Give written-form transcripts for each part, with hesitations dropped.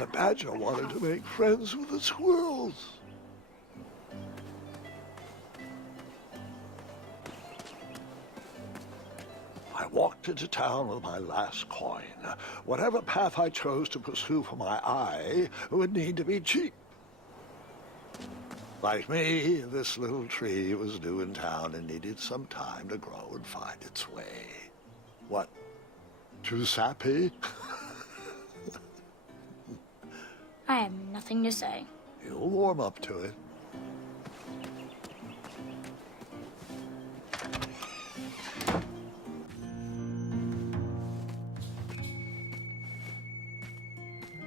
The badger wanted to make friends with the squirrels. I walked into town with my last coin. Whatever path I chose to pursue for my eye would need to be cheap. Like me, this little tree was new in town and needed some time to grow and find its way. What? Too sappy? I have nothing to say. You'll warm up to it.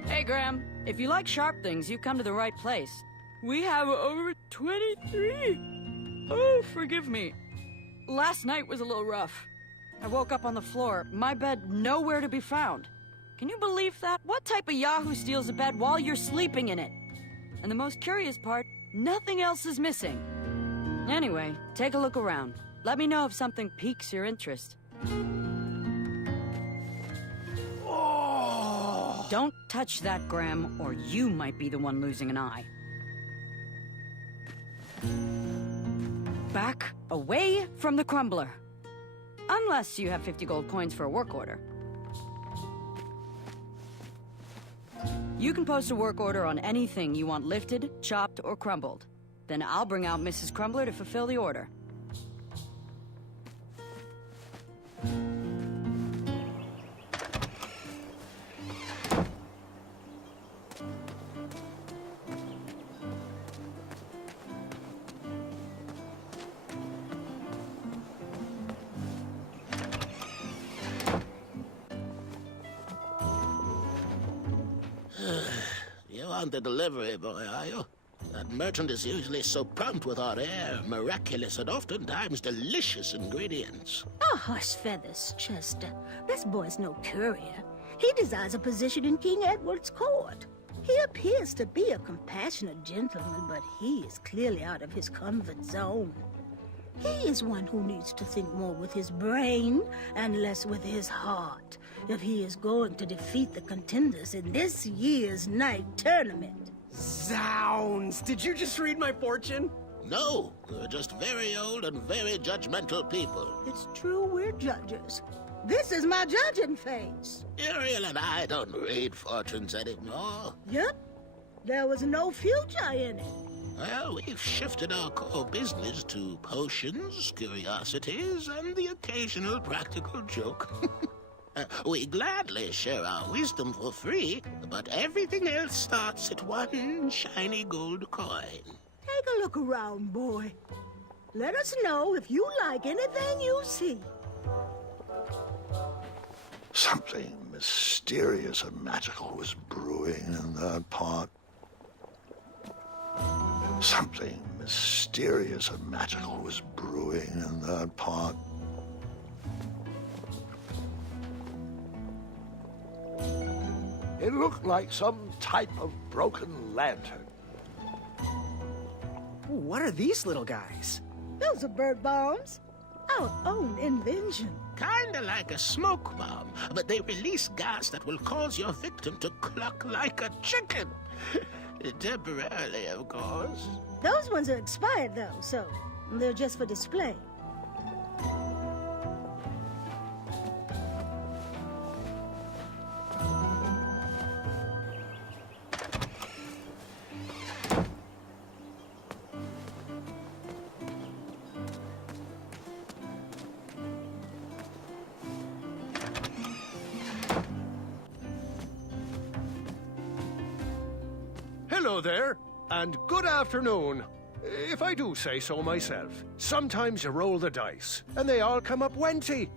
Hey, Graham. If you like sharp things, you come to the right place. We have over 23. Oh, forgive me. Last night was a little rough. I woke up on the floor, my bed nowhere to be found. Can you believe that? What type of yahoo steals a bed while you're sleeping in it? And the most curious part, nothing else is missing. Anyway, take a look around. Let me know if something piques your interest. Oh! Don't touch that, Graham, or you might be the one losing an eye. Back away from the crumbler. Unless you have 50 gold coins for a work order. You can post a work order on anything you want lifted, chopped, or crumbled. Then I'll bring out Mrs. Crumbler to fulfill the order. You aren't the delivery boy, are you? That merchant is usually so prompt with our rare, miraculous, and oftentimes delicious ingredients. Oh, hush feathers, Chester. This boy's no courier. He desires a position in King Edward's court. He appears to be a compassionate gentleman, but he is clearly out of his comfort zone. He is one who needs to think more with his brain and less with his heart if he is going to defeat the contenders in this year's night tournament. Zounds! Did you just read my fortune? No, we're just very old and very judgmental people. It's true we're judges. This is my judging face. Ariel and I don't read fortunes anymore. Yep. There was no future in it. Well, we've shifted our core business to potions, curiosities, and the occasional practical joke. We gladly share our wisdom for free, but everything else starts at one shiny gold coin. Take a look around, boy. Let us know if you like anything you see. Something mysterious and magical was brewing in that pot. Something mysterious and magical was brewing in that pot. It looked like some type of broken lantern. What are these little guys? Those are bird bombs. Our own invention. Kinda like a smoke bomb, but they release gas that will cause your victim to cluck like a chicken. Temporarily, of course. Those ones are expired, though, so they're just for display. Hello there, and good afternoon. If I do say so myself, sometimes you roll the dice, and they all come up empty.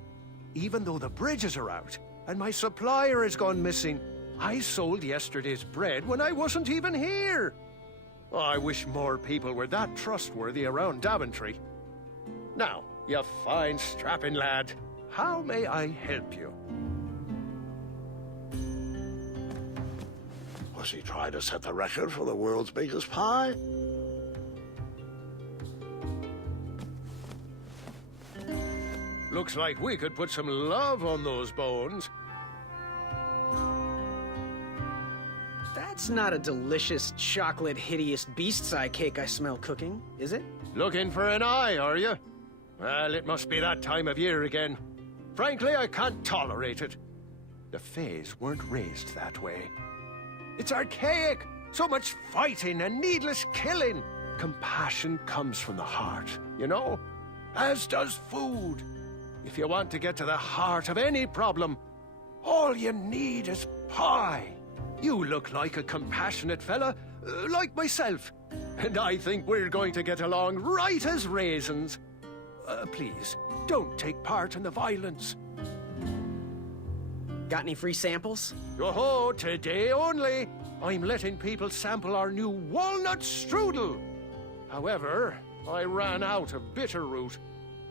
Even though the bridges are out, and my supplier has gone missing, I sold yesterday's bread when I wasn't even here. I wish more people were that trustworthy around Daventry. Now, you fine strapping lad, how may I help you? Was he trying to set the record for the world's biggest pie? Looks like we could put some love on those bones. That It's not a delicious chocolate hideous beast's eye cake I smell cooking, is it? Looking for an eye, are you? Well, it must be that time of year again. Frankly, I can't tolerate it. The Fays weren't raised that way. It's archaic. So much fighting and needless killing. Compassion comes from the heart, you know? As does food. If you want to get to the heart of any problem, all you need is pie. You look like a compassionate fella, like myself. And I think we're going to get along right as raisins. Please, don't take part in the violence. Got any free samples? Oh, today only. I'm letting people sample our new walnut strudel. However, I ran out of bitterroot.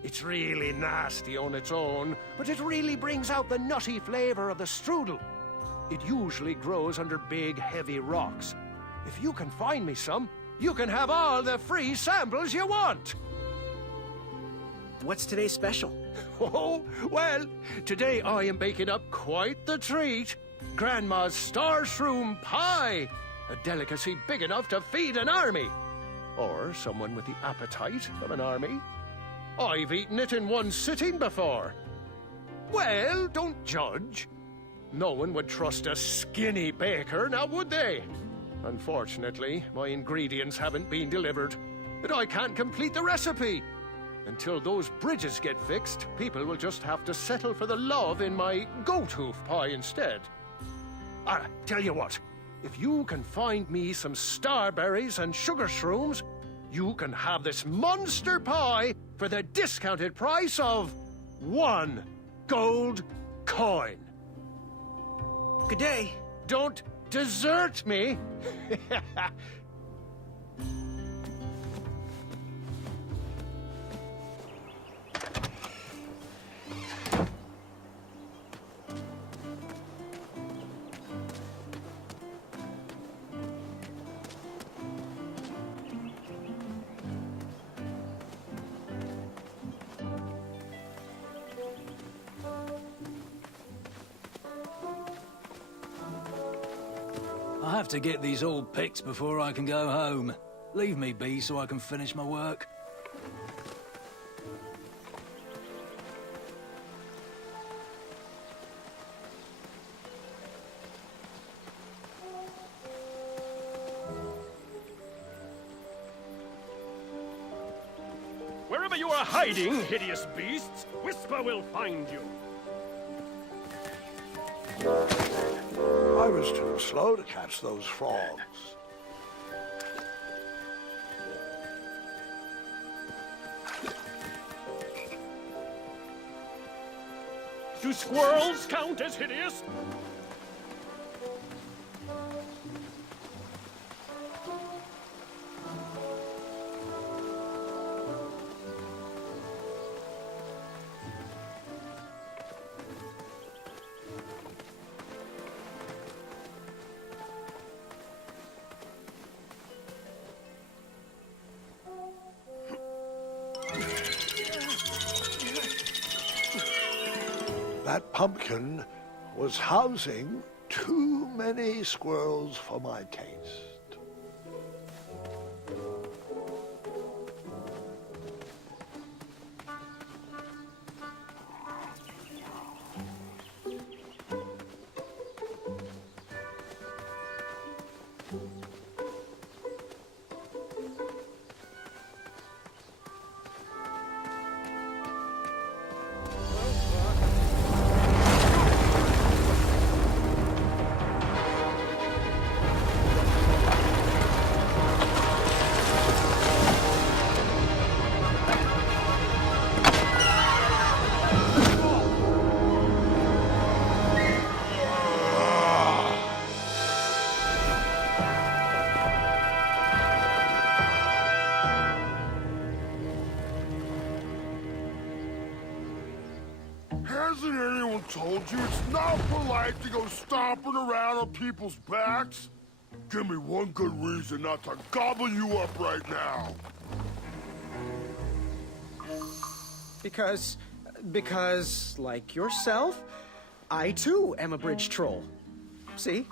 It's really nasty on its own, but it really brings out the nutty flavor of the strudel. It usually grows under big, heavy rocks. If you can find me some, you can have all the free samples you want. What's today's special? Oh, well, today I am baking up quite the treat. Grandma's star shroom pie, a delicacy big enough to feed an army. Or someone with the appetite of an army. I've eaten it in one sitting before. Well, don't judge. No one would trust a skinny baker, now would they? Unfortunately, my ingredients haven't been delivered, but I can't complete the recipe. Until those bridges get fixed, people will just have to settle for the love in my goat hoof pie instead. Tell you what, if you can find me some starberries and sugar shrooms, you can have this monster pie for the discounted price of 1 gold coin. Good day. Don't desert me. I have to get these all picked before I can go home. Leave me be so I can finish my work. Wherever you are hiding, hideous beasts, Whisper will find you. I was too slow to catch those frogs. Do squirrels count as hideous? That pumpkin was housing too many squirrels for my taste. Hasn't anyone told you it's not polite to go stomping around on people's backs? Give me one good reason not to gobble you up right now. Because, like yourself, I too am a bridge troll. See?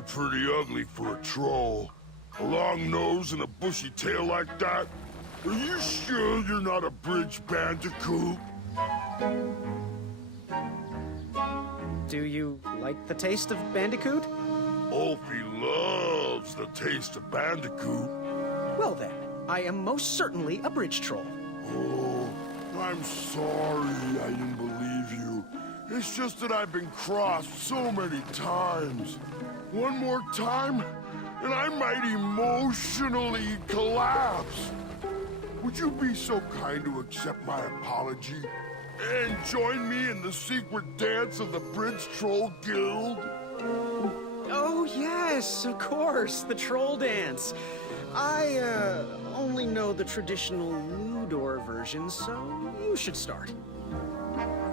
You're pretty ugly for a troll. A long nose and a bushy tail like that? Are you sure you're not a bridge bandicoot? Do you like the taste of bandicoot? Wolfie loves the taste of bandicoot. Well then, I am most certainly a bridge troll. Oh, I'm sorry I didn't believe you. It's just that I've been crossed so many times. One more time, and I might emotionally collapse. Would you be so kind to accept my apology and join me in the secret dance of the Bridge Troll Guild? Oh yes, of course, the troll dance. I only know the traditional Ludor version, so you should start.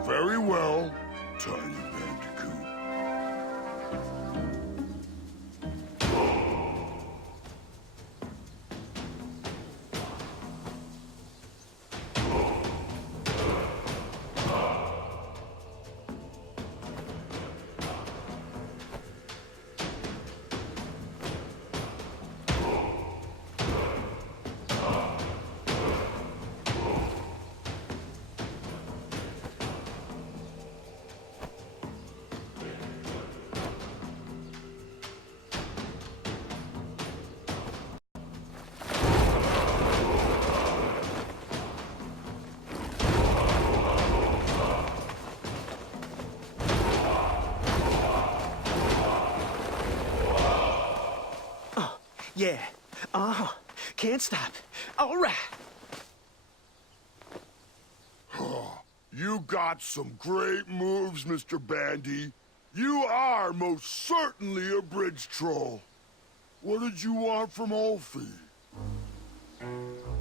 Very well, Tiny Bandicoot. Yeah. Can't stop. All right. You got some great moves, Mr. Bandy. You are most certainly a bridge troll. What did you want from Olfie?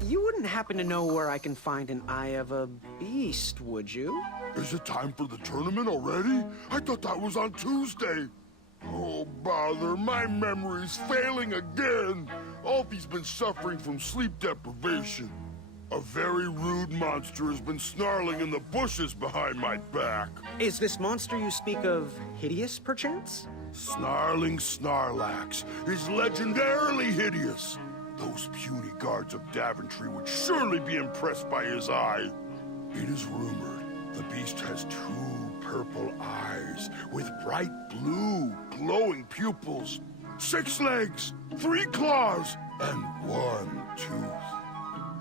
You wouldn't happen to know where I can find an Eye of a Beast, would you? Is it time for the tournament already? I thought that was on Tuesday. Oh, bother, my memory's failing again. Olfie's been suffering from sleep deprivation. A very rude monster has been snarling in the bushes behind my back. Is this monster you speak of hideous, perchance? Snarling Snarlax is legendarily hideous. Those puny guards of Daventry would surely be impressed by his eye. It is rumored the beast has 2 purple eyes with bright blue, glowing pupils, 6 legs, 3 claws, and 1 tooth.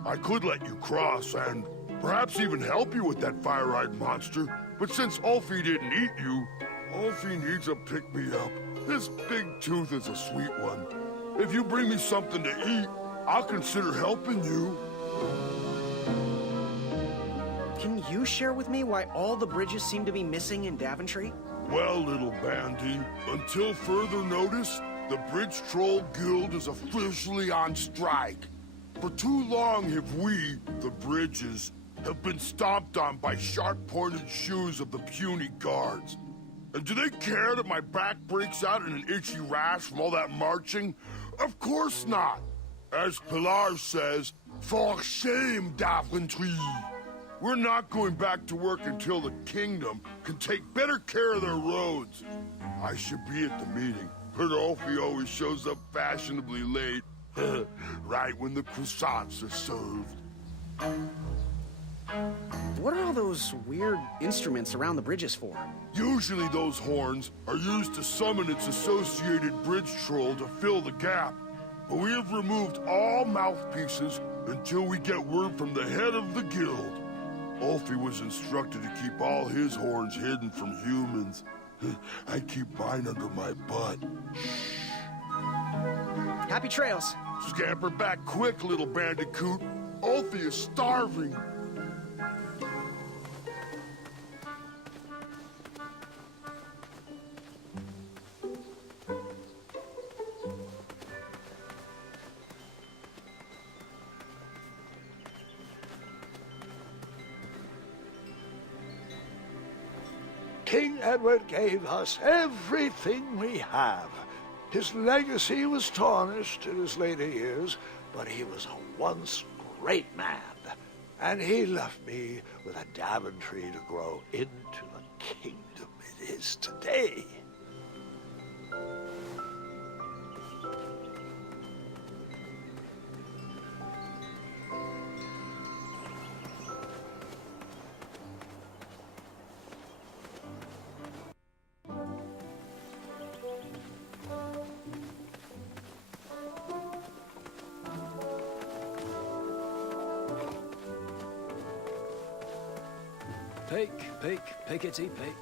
I could let you cross and perhaps even help you with that fire-eyed monster, but since Ulfie didn't eat you, Ulfie needs a pick-me-up. This big tooth is a sweet one. If you bring me something to eat, I'll consider helping you. Can you share with me why all the bridges seem to be missing in Daventry? Well, little Bandy, until further notice, the Bridge Troll Guild is officially on strike. For too long have we, the Bridges, have been stomped on by sharp-pointed shoes of the puny guards. And do they care that my back breaks out in an itchy rash from all that marching? Of course not. As Pilar says, for shame, Daventry. We're not going back to work until the kingdom can take better care of their roads. I should be at the meeting, but Olfie always shows up fashionably late, right when the croissants are served. What are all those weird instruments around the bridges for? Usually those horns are used to summon its associated bridge troll to fill the gap. But we have removed all mouthpieces until we get word from the head of the guild. Ulfie was instructed to keep all his horns hidden from humans. I keep mine under my butt. Happy trails. Scamper back quick, little bandicoot. Ulfie is starving. King Edward gave us everything we have. His legacy was tarnished in his later years, but he was a once great man. And he left me with a Daventry to grow into the kingdom it is today. Pick, pick, pickety pick.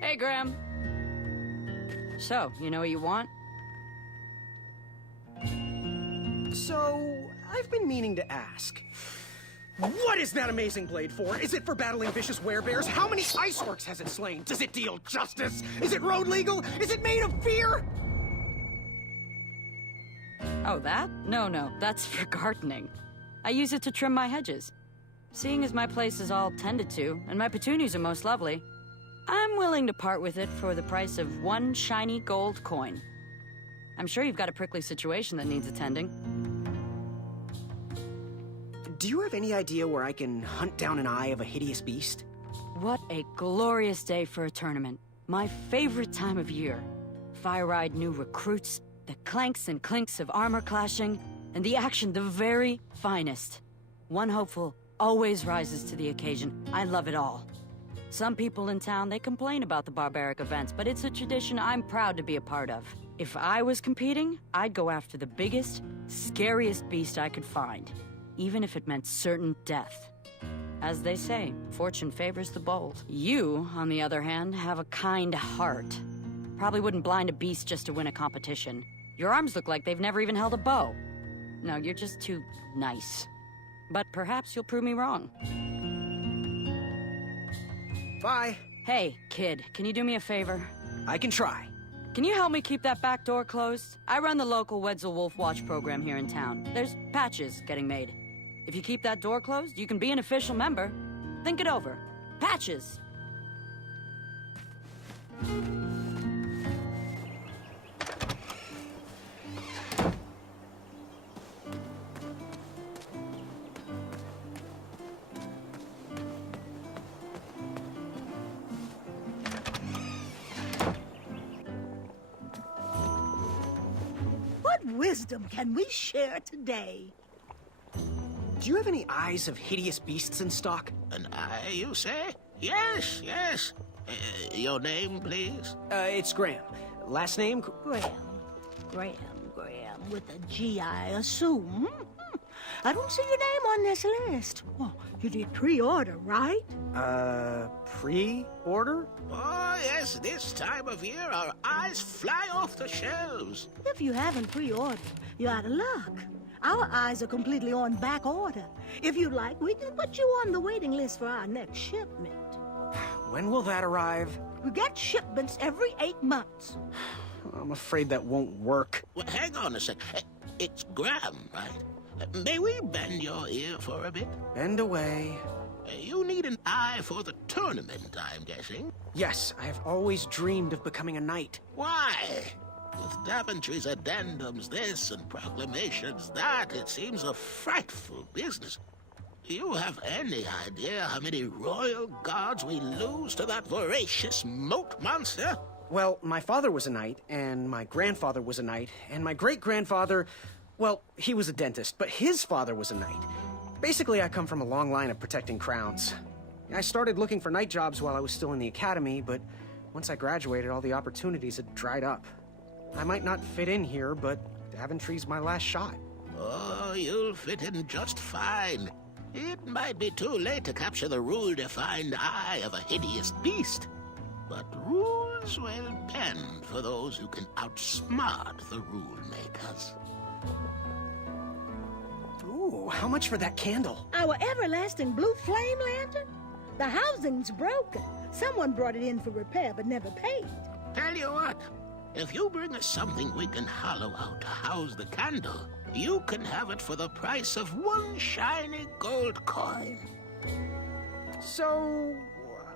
Hey, Graham. So, you know what you want? So, I've been meaning to ask. What is that amazing blade for? Is it for battling vicious werebears? How many iceworks has it slain? Does it deal justice? Is it road legal? Is it made of fear? Oh, that? No, that's for gardening. I use it to trim my hedges. Seeing as my place is all tended to, and my petunias are most lovely, I'm willing to part with it for the price of one shiny gold coin. I'm sure you've got a prickly situation that needs attending. Do you have any idea where I can hunt down an eye of a hideous beast? What a glorious day for a tournament. My favorite time of year. Fire-eyed new recruits, the clanks and clinks of armor clashing, and the action the very finest. One hopeful always rises to the occasion. I love it all. Some people in town, they complain about the barbaric events, but it's a tradition I'm proud to be a part of. If I was competing, I'd go after the biggest, scariest beast I could find, even if it meant certain death. As they say, fortune favors the bold. You, on the other hand, have a kind heart. Probably wouldn't blind a beast just to win a competition. Your arms look like they've never even held a bow. No, you're just too nice. But perhaps you'll prove me wrong. Bye. Hey, kid, can you do me a favor? I can try. Can you help me keep that back door closed? I run the local Wetzel Wolf Watch program here in town. There's patches getting made. If you keep that door closed, you can be an official member. Think it over. Patches! What wisdom can we share today? Do you have any eyes of hideous beasts in stock? An eye, you say? Yes, yes. Your name, please? It's Graham. Last name? Graham, with a G, I assume. I don't see your name on this list. Oh, you did pre-order, right? Pre-order? Oh, yes, this time of year our eyes fly off the shelves. If you haven't pre-ordered, you're out of luck. Our eyes are completely on back order. If you'd like, we can put you on the waiting list for our next shipment. When will that arrive? We get shipments every 8 months. I'm afraid that won't work. Well, hang on a sec. It's Graham, right? May we bend your ear for a bit? Bend away. You need an eye for the tournament, I'm guessing. Yes, I have always dreamed of becoming a knight. Why? With Daventry's addendums this and proclamations that, it seems a frightful business. Do you have any idea how many royal guards we lose to that voracious moat monster? Well, my father was a knight, and my grandfather was a knight, and my great-grandfather, well, he was a dentist, but his father was a knight. Basically, I come from a long line of protecting crowns. I started looking for knight jobs while I was still in the academy, but once I graduated, all the opportunities had dried up. I might not fit in here, but Daventry's my last shot. Oh, you'll fit in just fine. It might be too late to capture the rule-defined eye of a hideous beast, but rules will bend for those who can outsmart the rule-makers. Ooh, how much for that candle? Our everlasting blue flame lantern? The housing's broken. Someone brought it in for repair but never paid. Tell you what, if you bring us something we can hollow out to house the candle, you can have it for the price of one shiny gold coin. So,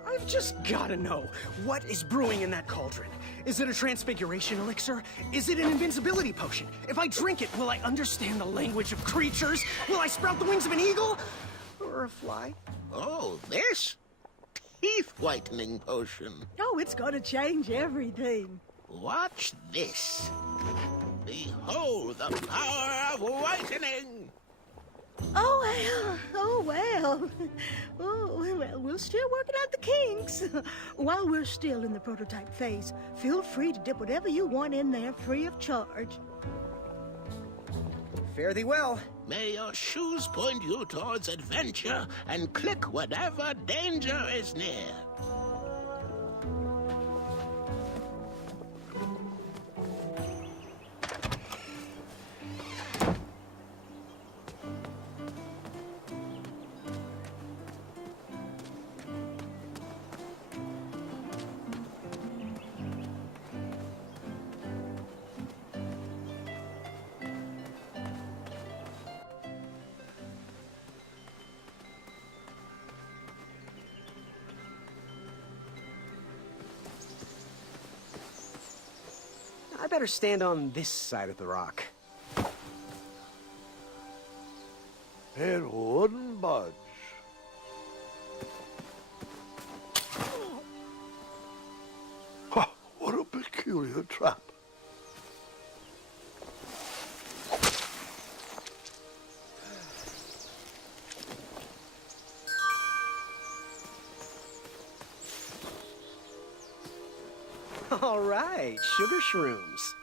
I've just gotta know, what is brewing in that cauldron? Is it a transfiguration elixir? Is it an invincibility potion? If I drink it, will I understand the language of creatures? Will I sprout the wings of an eagle? Or a fly? Oh, this? Teeth-whitening potion. Oh, it's gonna change everything. Watch this. Behold the power of whitening! Oh, well. Oh, well, we're still working out the kinks. While we're still in the prototype phase, feel free to dip whatever you want in there free of charge. Fare thee well. May your shoes point you towards adventure and click whenever danger is near. I better stand on this side of the rock. It wouldn't budge. Huh, what a peculiar trap. All right, sugar shrooms.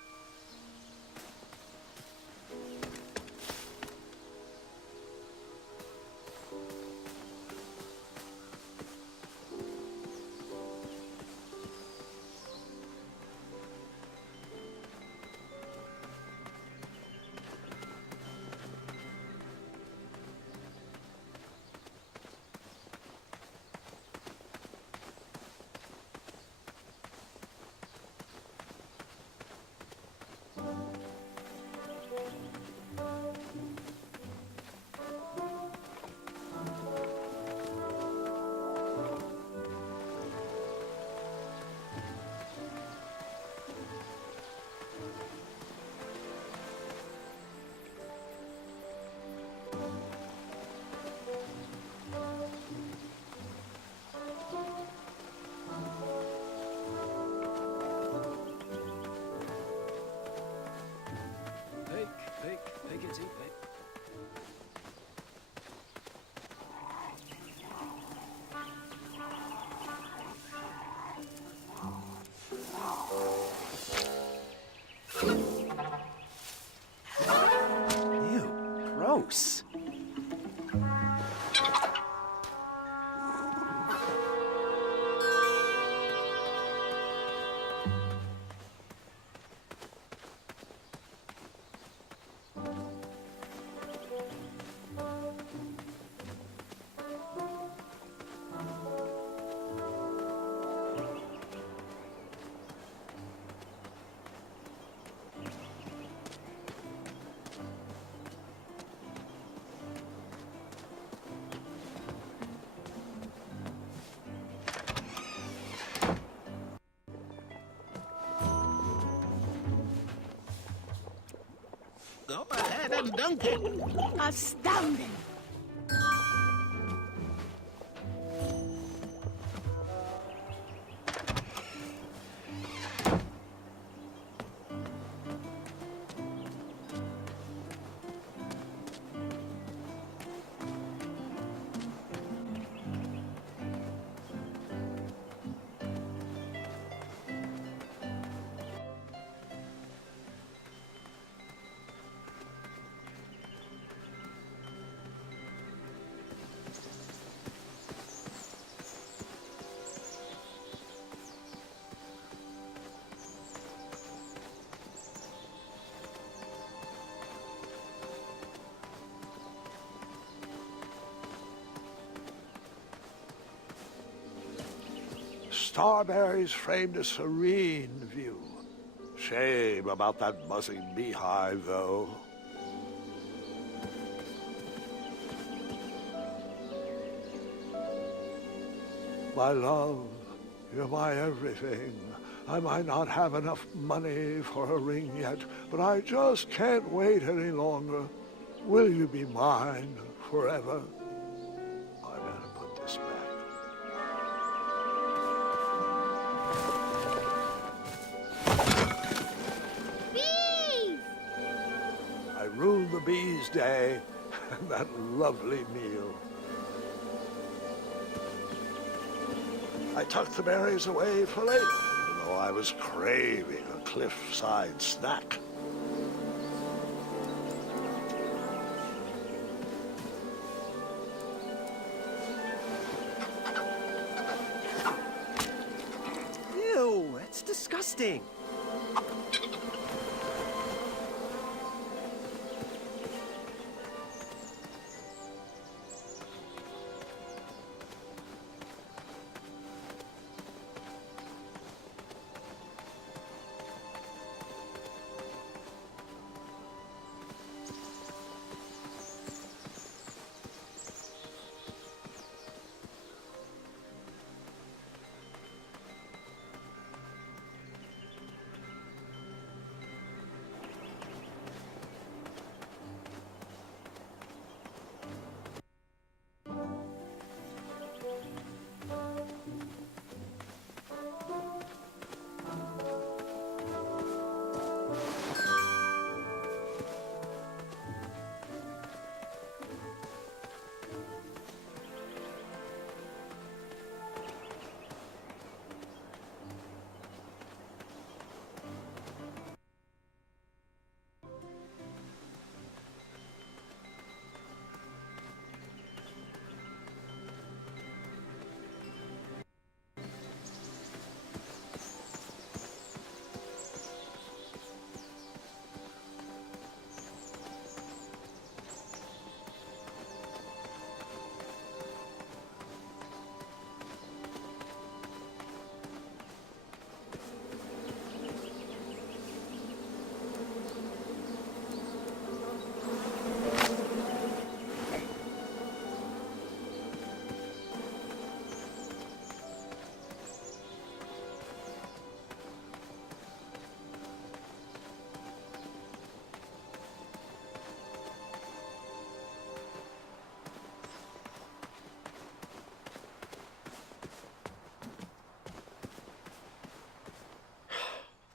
Pickety, pick. Ew, gross. Go ahead and dunk it. Astounding! Starberries framed a serene view. Shame about that buzzing beehive, though. My love, you're my everything. I might not have enough money for a ring yet, but I just can't wait any longer. Will you be mine forever? I better put this back. I ruined the bees' day and that lovely meal. I tucked the berries away for later, though I was craving a cliffside snack. Ew, that's disgusting.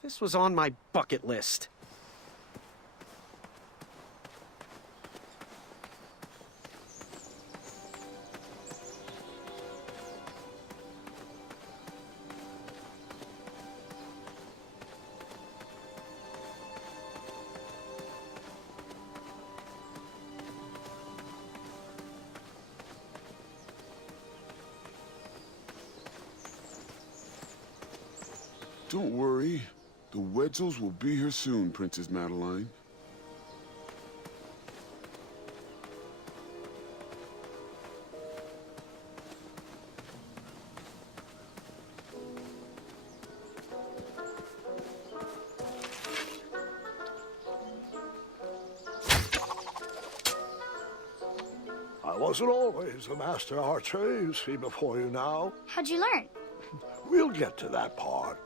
This was on my bucket list. Don't worry. The Wedsels will be here soon, Princess Madeline. I wasn't always a master archer, you see before you now. How'd you learn? We'll get to that part.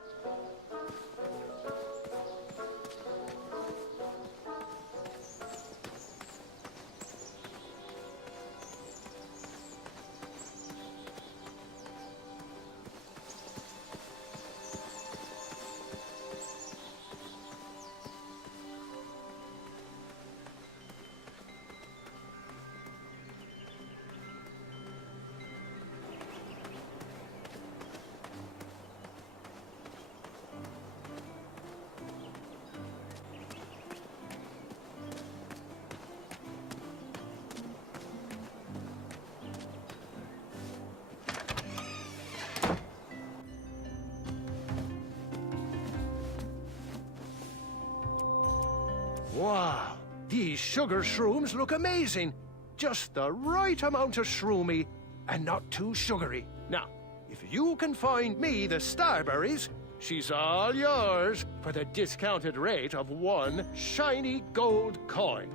Wow, these sugar shrooms look amazing. Just the right amount of shroomy and not too sugary. Now, if you can find me the starberries, she's all yours for the discounted rate of 1 shiny gold coin.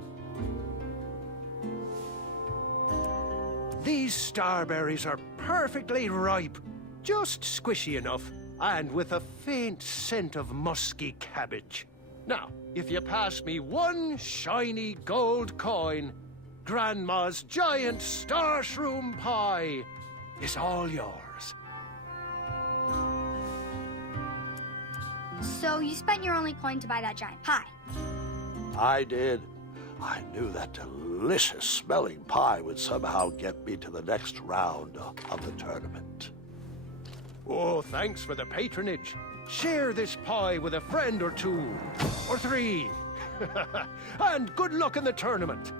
These starberries are perfectly ripe, just squishy enough, and with a faint scent of musky cabbage. Now, if you pass me 1 shiny gold coin, Grandma's giant star shroom pie is all yours. So you spent your only coin to buy that giant pie. I did. I knew that delicious smelling pie would somehow get me to the next round of the tournament. Oh, thanks for the patronage. Share this pie with a friend or two, or three. And good luck in the tournament.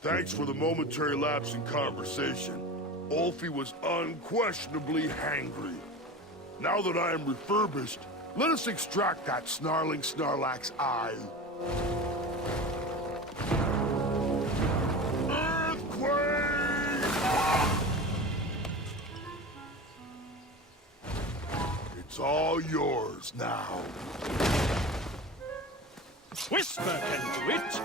Thanks for the momentary lapse in conversation. Ulfie was unquestionably hangry. Now that I am refurbished, let us extract that snarling Snarlack's eye. Earthquake! It's all yours now. Whisper can do it.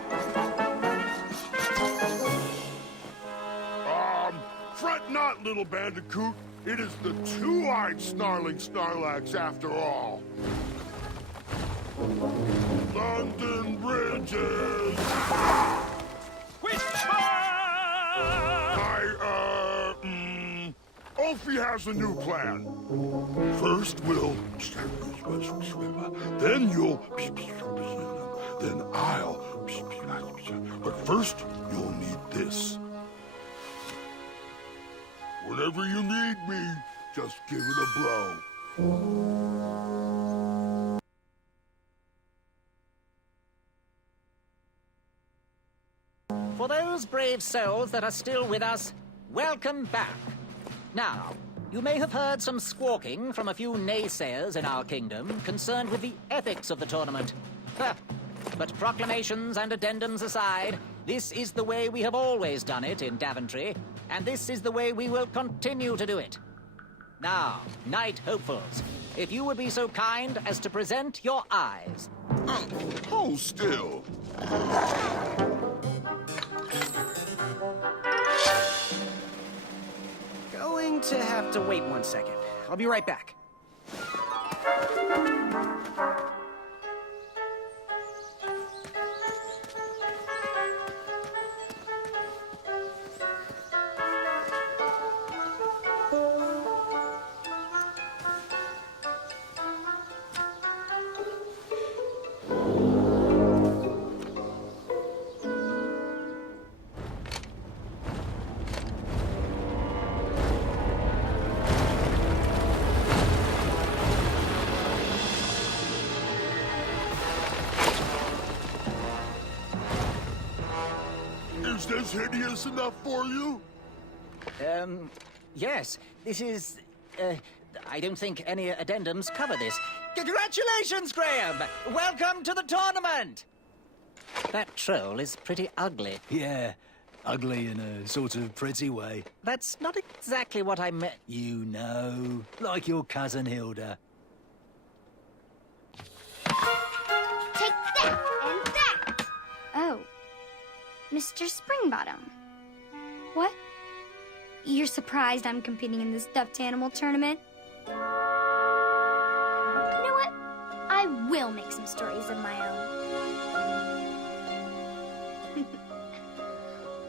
Fret not, little bandicoot. It is the two-eyed snarling Snarlax after all. London bridges! Whisper! Ulfie has a new plan. First we'll... Then you'll... Then I'll... But first, you'll need this. Whenever you need me, just give it a blow. For those brave souls that are still with us, welcome back. Now, you may have heard some squawking from a few naysayers in our kingdom concerned with the ethics of the tournament. But proclamations and addendums aside, this is the way we have always done it in Daventry, and this is the way we will continue to do it. Now, Knight Hopefuls, if you would be so kind as to present your eyes. Hold still. Going to have to wait 1 second. I'll be right back. Is this hideous enough for you? Yes, this is... I don't think any addendums cover this. Congratulations, Graham! Welcome to the tournament! That troll is pretty ugly. Yeah, ugly in a sort of pretty way. That's not exactly what I meant. You know, like your cousin Hilda. Take that and that! Oh. Mr. Springbottom. What? You're surprised I'm competing in the stuffed animal tournament? You know what? I will make some stories of my own.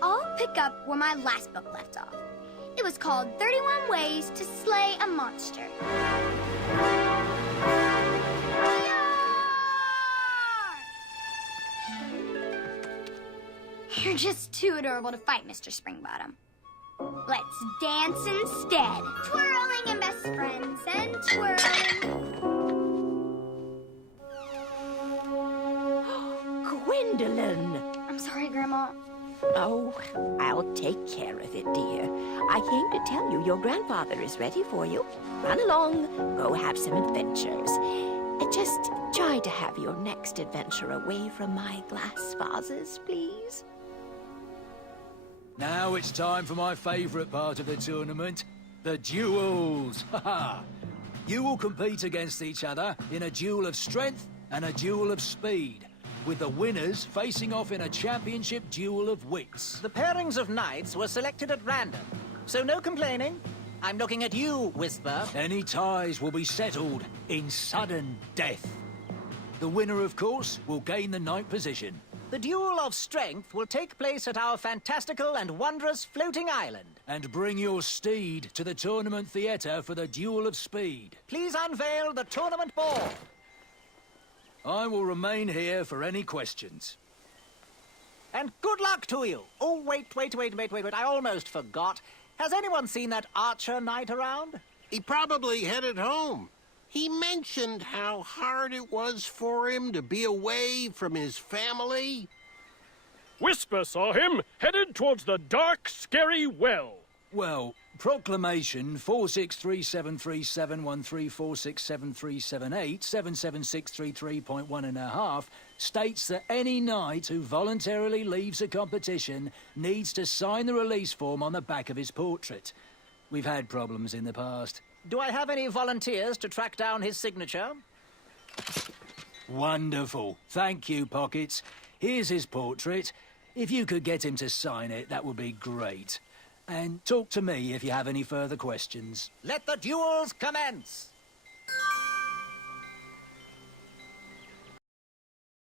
I'll pick up where my last book left off. It was called 31 Ways to Slay a Monster. You're just too adorable to fight, Mr. Springbottom. Let's dance instead. Twirling and best friends and twirling. Gwendolyn! I'm sorry, Grandma. Oh, I'll take care of it, dear. I came to tell you your grandfather is ready for you. Run along, go have some adventures. Just try to have your next adventure away from my glass vases, please. Now it's time for my favourite part of the tournament, the duels. Ha! You will compete against each other in a duel of strength and a duel of speed, with the winners facing off in a championship duel of wits. The pairings of knights were selected at random, so no complaining. I'm looking at you, Whisper. Any ties will be settled in sudden death. The winner, of course, will gain the knight position. The duel of strength will take place at our fantastical and wondrous floating island. And bring your steed to the tournament theatre for the duel of speed. Please unveil the tournament board. I will remain here for any questions. And good luck to you. Oh, wait. I almost forgot. Has anyone seen that archer knight around? He probably headed home. He mentioned how hard it was for him to be away from his family. Whisper saw him headed towards the dark, scary well. Well, Proclamation 463737134673787763.1.5 states that any knight who voluntarily leaves a competition needs to sign the release form on the back of his portrait. We've had problems in the past. Do I have any volunteers to track down his signature? Wonderful. Thank you, Pockets. Here's his portrait. If you could get him to sign it, that would be great. And talk to me if you have any further questions. Let the duels commence!